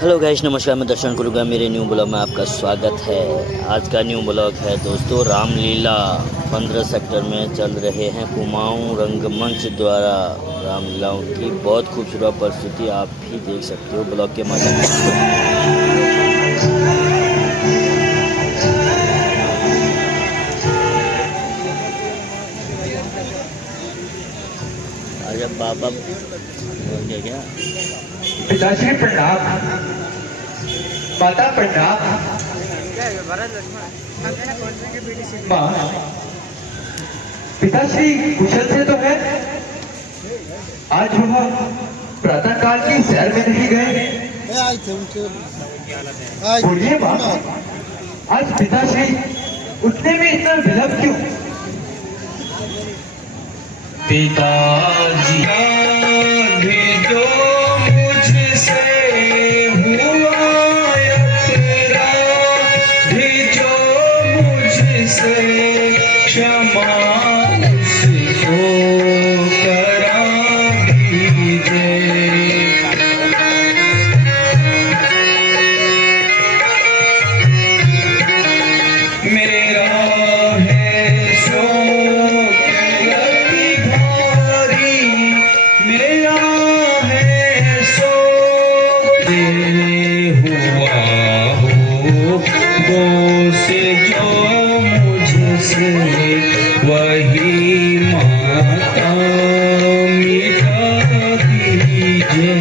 Hello guys, नमस्कार। मैं दर्शन करूँगा, मेरे न्यू ब्लॉग में आपका स्वागत है। आज का न्यू ब्लॉग है दोस्तों, रामलीला 15 सेक्टर में चल रहे हैं कुमाऊं रंगमंच द्वारा रामलीलाओं की बहुत खूबसूरत प्रस्तुति आप भी देख सकते हो ब्लॉग के माध्यम से। अरे बाबा क्या पिताश्री प्रणाम, माता प्रणाम। माँ, पिताश्री कुशल से तो है? आज वह प्रातः काल की सैर में नहीं गए? बोलिए माँ, आज पिताश्री उठने में इतना विलंब क्यों? पिताजी जो मुझसे हुआ अपराध, जो मुझसे क्षमा उसको करा दीजिए। मेरा है सो मेरा है सो हुआ हो दोष जो मुझसे, वही माता मिटा दीजिए।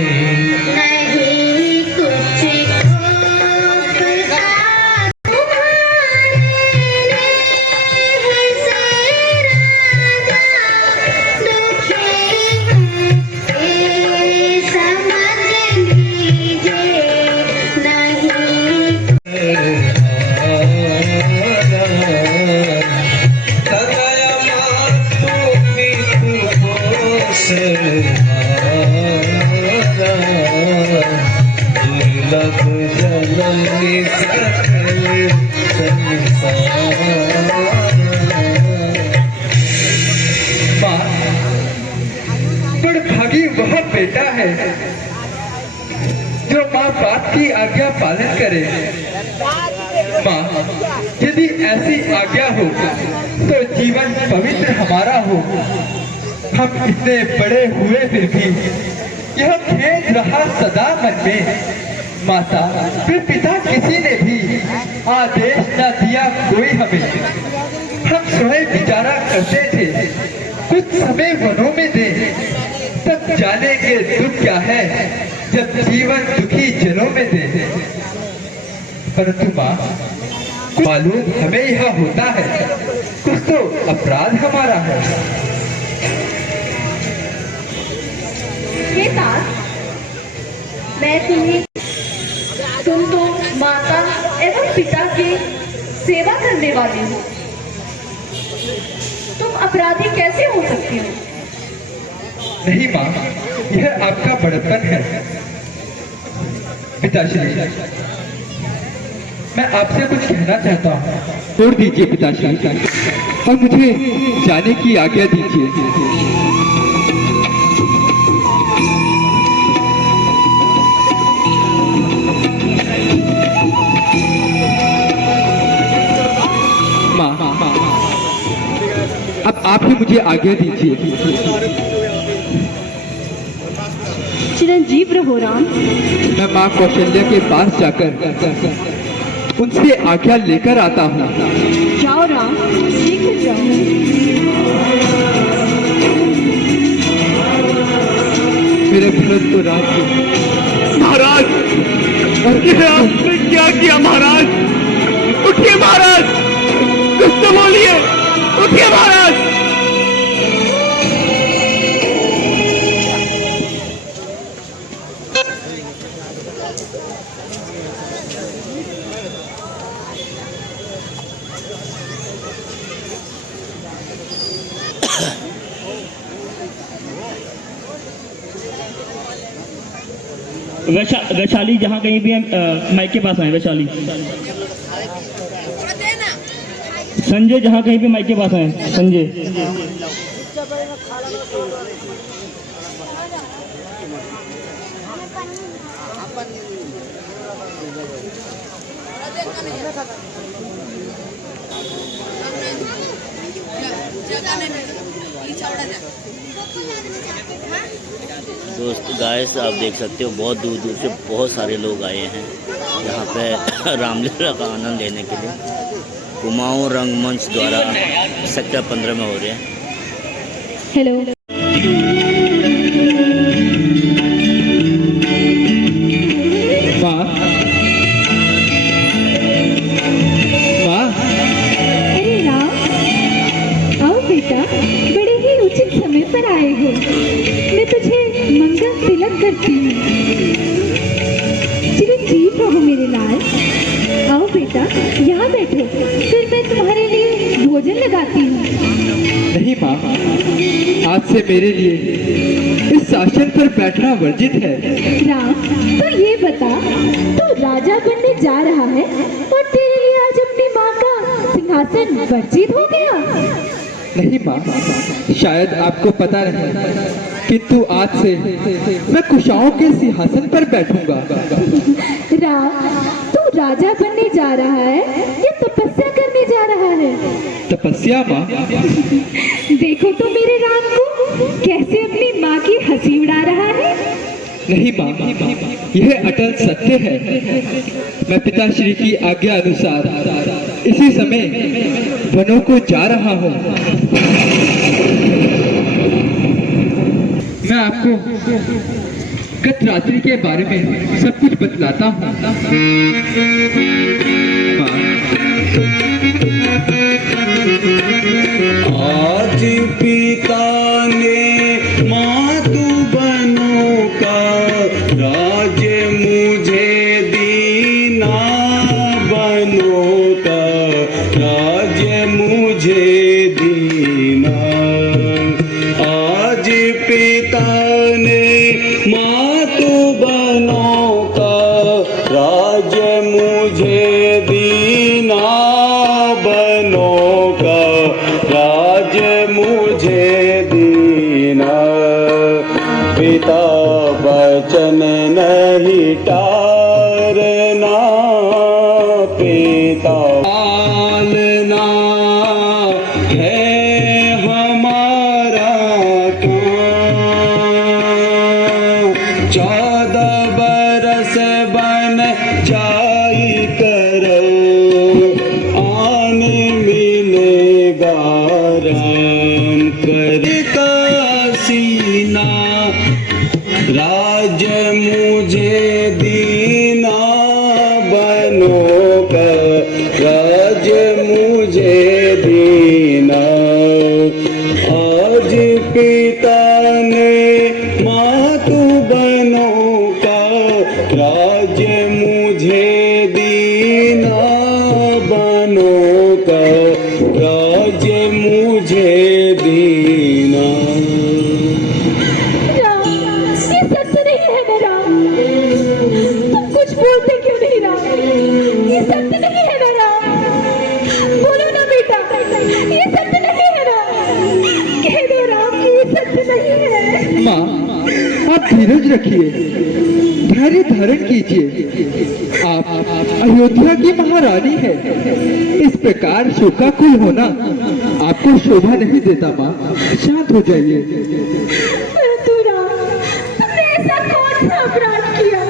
दुर्लभ जननी सकल संसार। बड़भागी वह बेटा है जो माँ बाप की आज्ञा पालन करे। माँ, यदि ऐसी आज्ञा हो तो जीवन पवित्र हमारा हो। हम इतने बड़े हुए फिर भी यह खेद रहा सदा मन में। माता फिर पिता किसी ने भी आदेश न दिया कोई हमें। हम स्वयं विचारा करते थे कुछ समय वनों में दे, तब जानेंगे दुख क्या है जब जीवन दुखी जनों में दे। परंतु माँ, मालूम हमें यह होता है कुछ तो अपराध हमारा है। मैं तुम तो माता एवं पिता की सेवा करने वाली हो, तुम अपराधी कैसे हो सकती हो? नहीं माँ, यह आपका बड़प्पन है। पिताश्री, मैं आपसे कुछ कहना चाहता हूँ। छोड़ दीजिए पिताश्री और मुझे जाने की आज्ञा दीजिए। अब आप ही मुझे आज्ञा दीजिए। चिरंजीव रहो राम। मैं माँ कौशल्या के पास जाकर उनसे आज्ञा लेकर आता हूँ। जाओ राम, शीघ्र जाओ। मेरे भरत को राज्य। महाराज, ये आपने क्या किया महाराज? उठिए महाराज, कुछ तो बोलिए, उठिए महाराज। वैशाली, जहाँ कहीं भी हम माइक के पास आए। वैशाली, संजय, जहाँ कहीं भी माइक के पास आए। संजय, दोस्त गाइस आप देख सकते हो बहुत दूर दूर से बहुत सारे लोग आए हैं यहाँ पे रामलीला का आनंद लेने के लिए। कुमाऊं रंगमंच द्वारा सेक्टर 15 में हो रहे हैं। हेलो। माँ, माँ, अरे राम, आओ बेटा, बड़े ही उचित समय पर आए हो। मैं तुझे मंगल तिलक करती हूँ। चिरंजीव रहो मेरे लाल। आओ बेटा, यहाँ बैठो, फिर मैं तुम्हारे लिए भोजन लगाती हूँ। नहीं माँ, आज से मेरे लिए इस आसन पर बैठना वर्जित है। राम, तो ये बता, तू राजा बनने जा रहा है और तेरे लिए आज अपनी माँ का सिंहासन वर्जित हो गया? नहीं माँ, शायद आपको पता नहीं, किंतु आज से मैं कुशाओं के सिंहासन पर बैठूंगा। राम, तू राजा बनने जा रहा है या तपस्या करने जा रहा है? तपस्या माँ। देखो तो मेरे राम को कैसे अपनी माँ की हंसी उड़ा रहा है। नहीं माँ, यह अटल सत्य है। मैं पिताश्री की आज्ञा अनुसार इसी समय वनों को जा रहा हूँ। मैं आपको गत रात्रि के बारे में सब कुछ बतलाता हूँ। आज पिता ने मातु बनों का राज्य मुझे दीना, बनों का राज्य मुझे दीना। आज पिता ने मातु बनों का राज्य मुझे दीना, बनों का राज्य मुझे दीना। पिता वचन नहीं टारना, पिता पालना है हमारा काम। 14 बरस बन जाई करो, आन मिलेगा राम करे का सीना। राज्य मुझे दीना, बनों का राज्य मुझे दीना। आज पिता ने मातु बनों का राज्य मुझे दीना, बनों का राज्य मुझे दीना। राम, ये सत्य नहीं है ना राम? तुम कुछ बोलते क्यों नहीं राम? ये सत्य नहीं है ना राम? बोलो ना बेटा, ये सत्य नहीं है ना? कह दो राम कि ये सत्य नहीं है। माँ, आप धीरज रखिए, धैर्य धारण कीजिए। आप अयोध्या की महारानी है। इस प्रकार शोकाकुल होना आपको शोभा नहीं देता। माँ, शांत हो जाइए। परंतु राम, तुमने ऐसा कौन सा अपराध किया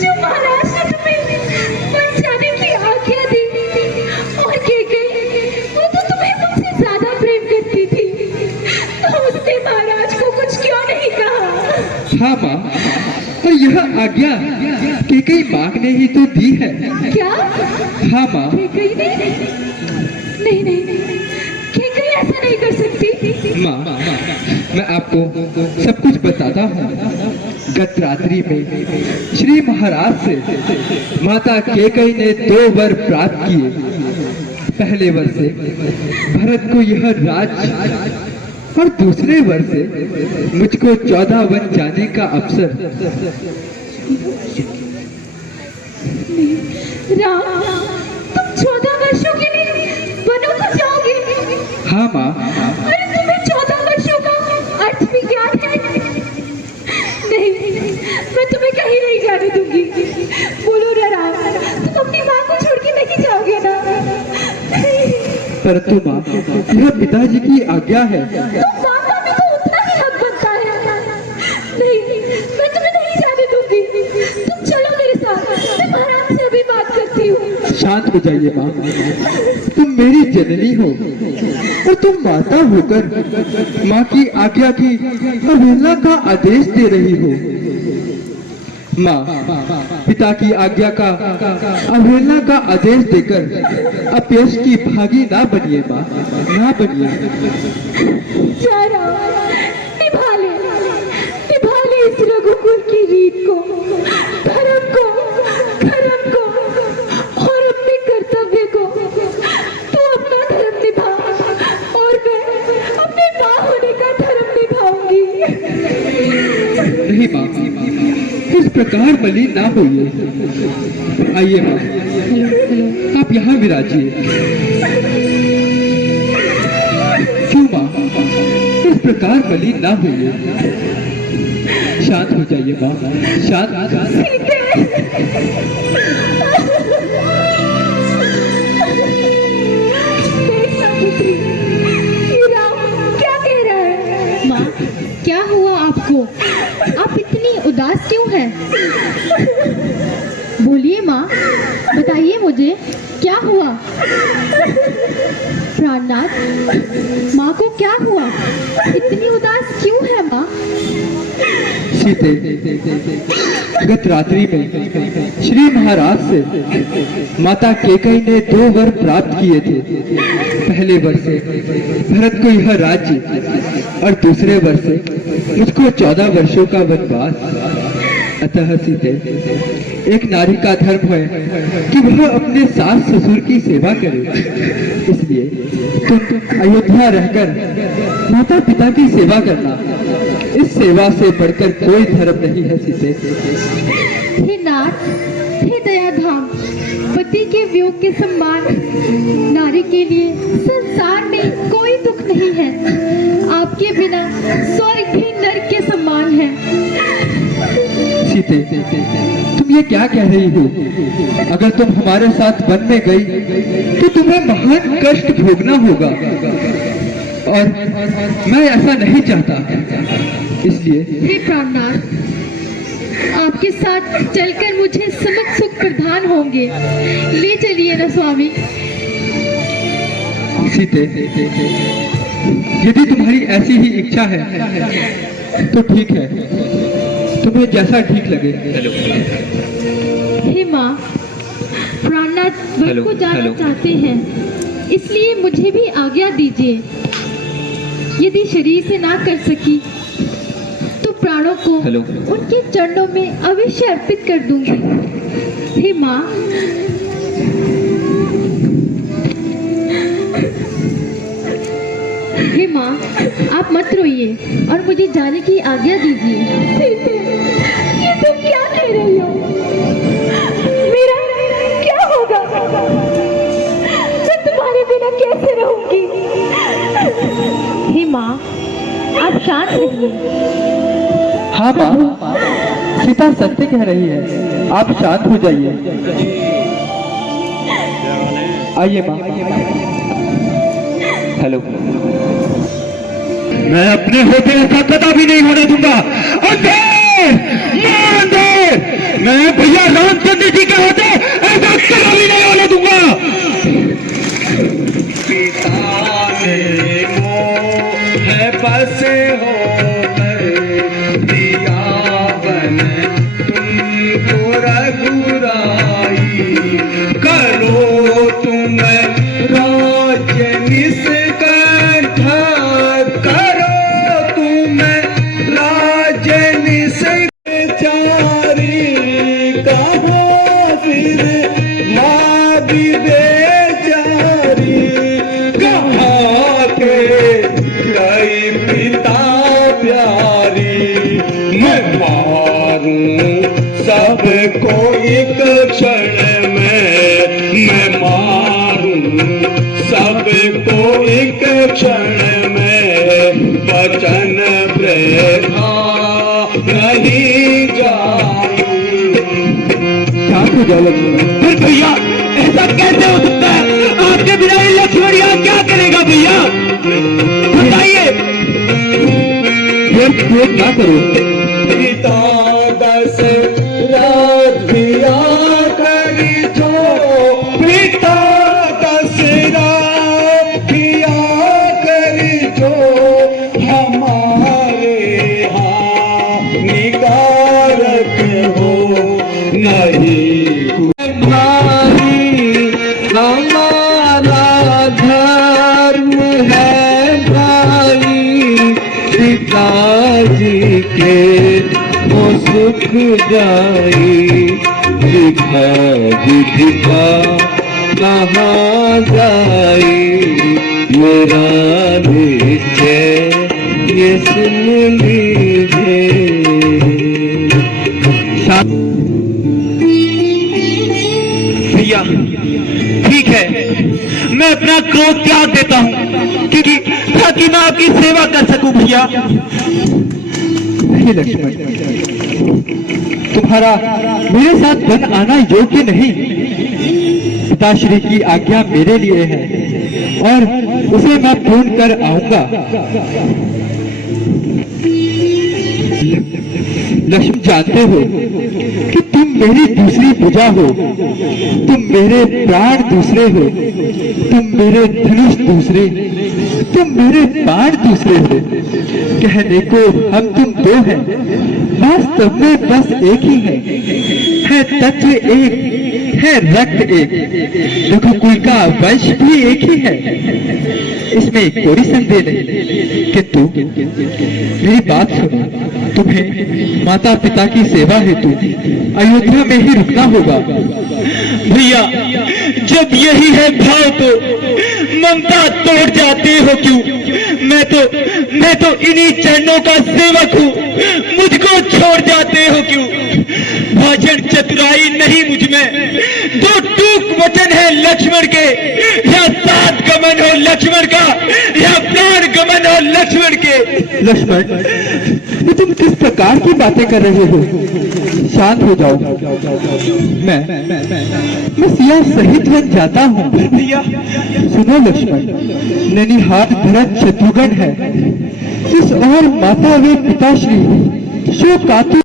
जो महाराज ने तुम्हें वन जाने की आज्ञा दी? और वो तो तुम्हें मुझसे ज्यादा प्रेम करती थी, तो उसने महाराज को कुछ क्यों नहीं कहा? हाँ माँ, और यह आज्ञा केकई माँ ने ही तो दी है। क्या? हाँ माँ। केकई ने? नहीं नहीं नहीं, केकई ऐसा नहीं कर सकती। माँ, मैं आपको सब कुछ बताता हूँ। गत रात्रि में श्री महाराज से माता केकई ने 2 वर प्राप्त किए। पहले वर से भरत को यह राज्य और दूसरे वर से मुझको 14 वन जाने का अवसर। राम, तुम 14 वर्षों के लिए वनों को जाओगे? हाँ माँ। अरे तुम्हें 14 वर्षों का अर्थ भी ज्ञान है? नहीं, मैं तुम्हें कहीं नहीं जाने दूंगी। बोलो ना राम, तुम अपनी माँ को छोड़ परंतु माँ, यह पिताजी की आज्ञा है। तो माँ का भी तो उतना ही हक बनता है। नहीं, मैं तुम्हें नहीं जाने दूंगी। तुम चलो मेरे साथ, मैं महाराज से अभी बात करती हूँ। शांत हो जाइए माँ, तुम मेरी जननी हो और तुम माता होकर माँ की आज्ञा की अवहेलना का आदेश दे रही हो। माँ, पिता की आज्ञा का अवहेलना का आदेश देकर अपयश की भागी ना बनिए माँ, ना बनिए। निभा ले इस रघुकुल की रीत को, धर्म को और अपने कर्तव्य को। तू अपना धर्म निभा और मैं अपनी माँ होने का धर्म निभाऊंगी। नहीं माँ, इस प्रकार मलिन ना होइए। आइए माँ, आप यहाँ विराजिए। क्यों माँ, इस प्रकार मलिन ना होइए। शांत हो जाइए माँ, क्या कह रहा है? माँ, क्या हुआ आपको? आप इतनी उदास क्यों हैं? बोलिए माँ, बताइए मुझे क्या हुआ? प्राणनाथ, माँ को क्या हुआ? इतनी उदास क्यों है माँ? सीते, गत रात्रि में श्री महाराज से माता केकई ने 2 वर प्राप्त किए थे। पहले वर से भरत को यह राज्य और दूसरे वर से मुझको 14 वर्षों का वनवास। अतः सीते, एक नारी का धर्म है कि वह अपने सास ससुर की सेवा करे। इसलिए तुम अयोध्या रहकर माता पिता की सेवा करना, इस सेवा से बढ़कर कोई धर्म नहीं है सीते। हे नाथ, हे दयाधाम, पति के वियोग के सम्मान नारी के लिए संसार में कोई दुख नहीं है। आपके बिना स्वर्ग भी नरक के समान है। सीते, तुम ये क्या कह रही हो? अगर तुम हमारे साथ वन में गई तो तुम्हें महान कष्ट भोगना होगा और मैं ऐसा नहीं चाहता। इसलिए हे प्राणनाथ, आपके साथ चलकर मुझे समक सुख प्रदान होंगे। ले चलिए ना स्वामी। सीते, यदि तुम्हारी ऐसी ही इच्छा है तो ठीक है, तुम्हें जैसा ठीक लगे। हे माँ, प्राणनाथ वन को जाना चाहते हैं, इसलिए मुझे भी आज्ञा दीजिए। यदि शरीर से ना कर सकी तो प्राणों को उनके चरणों में अवश्य अर्पित कर दूंगी। हे माँ, हे माँ, आप मत रोइए और मुझे जाने की आज्ञा दीजिए। ये तुम क्या कह रही हो? मेरा क्या होगा? मैं तुम्हारे बिना कैसे रहूंगी? हे माँ, आप शांत रहिए। हाँ माँ, सीता सत्य कह रही है, आप शांत हो जाइए। आइए माँ। हेलो, मैं अपने होते ऐसा कदा भी नहीं होने दूंगा। अंधेर, मैं भैया रामचंद्र जी के होते ऐसा कदा भी नहीं होने दूंगा। पिता ने मोह है बसे हो दिया बन तुमको रघुराई, करो तुम राज्य निष्कंठ, करो तुम राज्य निष्कंठ। कहाँ फिर भाभी बेचारी, कहाँ के कई पिता प्यारी। मैं मारूं सबको एक क्षण में, मैं मारूं सबको एक क्षण में, वचन वृथा नहीं जाऊं। क्या हो जाओ लक्ष्मण? भैया ऐसा कैसे हो सकता है? आपके बिना लक्ष्मण यहाँ क्या बताइए। ये क्या करो? पिता दशरथ दिया करी जो, पिता दशरथ दिया करी जो, हमारे हानिकारक हो नहीं। भाई हमारा धर्म है भाई, पिताजी के वो सुख जाई, भिखा भिखा कहाँ जाई, मेरा निश्चय ये सुन लीजिए। भैया ठीक है, मैं अपना क्रोध त्याग देता हूँ, क्योंकि ताकि मैं आपकी सेवा कर सकूं। भैया हे लक्ष्मण, तुम्हारा मेरे साथ वन आना योग्य नहीं। पिताश्री की आज्ञा मेरे लिए है और उसे मैं पूर्ण कर आऊंगा। लक्ष्मण, जानते हो कि तुम मेरी दूसरी भुजा हो, तुम मेरे प्राण दूसरे हो, तुम मेरे धनुष दूसरे, तुम मेरे बाण दूसरे हो। कहने को हम तुम दो हैं, वास्तव में बस एक ही है तत्व एक, है रक्त एक, रघुकुल का वंश भी एक ही है, इसमें कोई संदेह नहीं। किंतु मेरी बात सुनो, तुम्हें माता पिता की सेवा हेतु अयोध्या में ही रुकना होगा। भैया जब यही है भाव तो ममता तोड़ जाते हो क्यों? मैं तो इन्हीं चरणों का सेवक हूँ, मुझको छोड़ जाते हो क्यों? भाषण चतुराई नहीं मुझ में, दो टूक वचन है लक्ष्मण के, या सात गमन हो लक्ष्मण का, या प्राण गमन हो लक्ष्मण के। लक्ष्मण, ये तुम किस प्रकार की बातें कर रहे हो? शांत हो जाओ। मैं सिया सहित वन जाता हूँ। भैया सुनो लक्ष्मण, ननिहाल भरत शत्रुघ्न है, इस और माता वे पिताश्री शोक